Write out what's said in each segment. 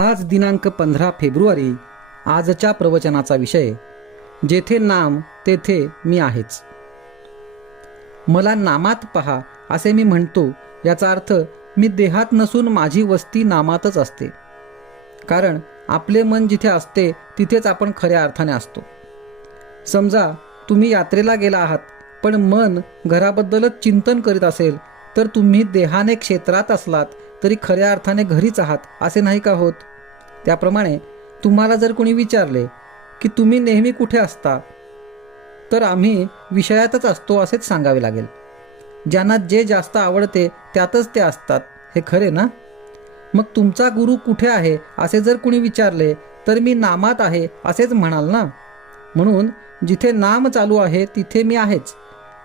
आज दिनांक 15 फेब्रुवारी आजच्या प्रवचनाचा विषय, जेथे नाम तेथे मी आहेच. मला नामात पहा असे मी म्हणतो, याचा अर्थ मी देहात नसून माझी वस्ती नामातच असते. कारण आपले मन जिथे असते तिथेच आपण खऱ्या अर्थाने असतो. समजा तुम्ही यात्रेला गेला आहात, पण मन घराबद्दलच चिंतन करीत असेल, तर तुम्ही देहाने क्षेत्रात असलात तरी खऱ्या अर्थाने घरीच आहात असे नाही का होत. त्याप्रमाणे तुम्हाला जर कोणी विचारले की तुम्ही नेहमी कुठे असता, तर आम्ही विषयातच असतो असेच सांगावे लागेल. ज्यांना जे जास्त आवडते त्यातच ते असतात, हे खरे ना. मग तुमचा गुरु कुठे आहे असे जर कोणी विचारले, तर मी नामात आहे असेच म्हणाल ना. म्हणून जिथे नाम चालू आहे तिथे मी आहेच.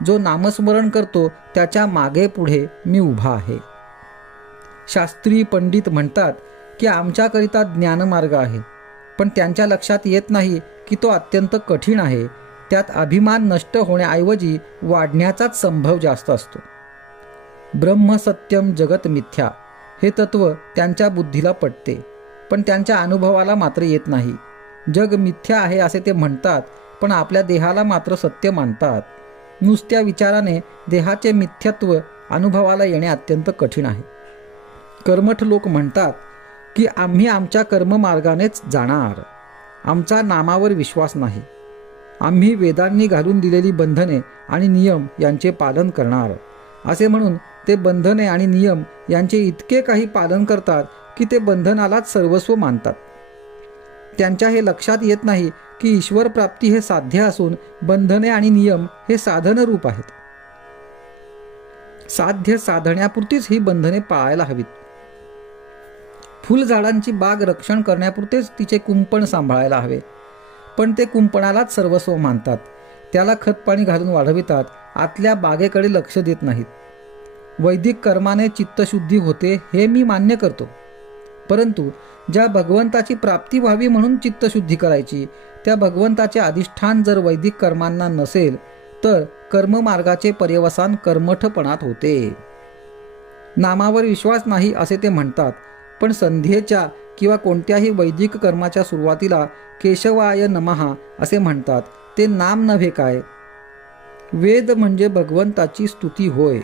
जो नामस्मरण करतो त्याच्या मागे पुढे मी उभा आहे. शास्त्री पंडित म्हणतात की आमच्याकरिता ज्ञानमार्ग आहे, पण त्यांच्या लक्षात येत नाही की तो अत्यंत कठीण आहे. त्यात अभिमान नष्ट होण्याऐवजी वाढण्याचाच संभव जास्त असतो. ब्रह्म सत्यम जगत मिथ्या हे तत्व त्यांच्या बुद्धीला पटते, पण त्यांच्या अनुभवाला मात्र येत नाही. जग मिथ्या आहे असे ते म्हणतात, पण आपल्या देहाला मात्र सत्य मानतात. नुसत्या विचाराने देहाचे मिथ्यत्व अनुभवाला येणे अत्यंत कठीण आहे. कर्मठ लोक म्हणतात की आम्ही आमच्या कर्ममार्गानेच जाणार, आमचा नामावर विश्वास नाही. आम्ही वेदांनी घालून दिलेली बंधने आणि नियम यांचे पालन करणार असे म्हणून ते बंधने आणि नियम यांचे इतके काही पालन करतात की ते बंधनालाच सर्वस्व मानतात. त्यांच्या हे लक्षात येत नाही की ईश्वर प्राप्ती हे साध्य असून बंधने आणि नियम हे साधनरूप आहेत. साध्य साधण्यापुरतीच ही बंधने पाळायला हवीत. फुलझाडांची बाग रक्षण करण्यापुरतेच तिचे कुंपण सांभाळायला हवे, पण ते कुंपणालाच सर्वस्व मानतात. त्याला खतपाणी घालून वाढवितात, आतल्या बागेकडे लक्ष देत नाहीत. वैदिक कर्माने चित्तशुद्धी होते हे मी मान्य करतो, परंतु ज्या भगवंताची प्राप्ती व्हावी म्हणून चित्तशुद्धी करायची, त्या भगवंताचे अधिष्ठान जर वैदिक कर्मांना नसेल, तर कर्ममार्गाचे पर्यवसान कर्मठपणात होते. नामावर विश्वास नाही असे ते म्हणतात, पण संध्येच्या किंवा कोणत्याही वैदिक कर्माच्या सुरुवातीला केशवाय नमः असे म्हणतात. ते नाम नव्हे काय. वेद म्हणजे भगवंताची स्तुती होय.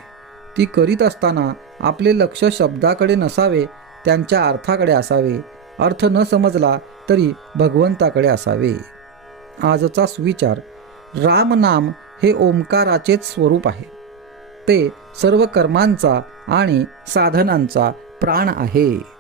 ती करीत असताना आपले लक्ष शब्दाकडे नसावे, त्यांच्या अर्थाकडे असावे. अर्थ न समजला तरी भगवंताकडे असावे. आजचा सुविचार, राम नाम हे ओंकाराचेच स्वरूप आहे. ते सर्व कर्मांचा आणि साधनांचा प्राण आहे.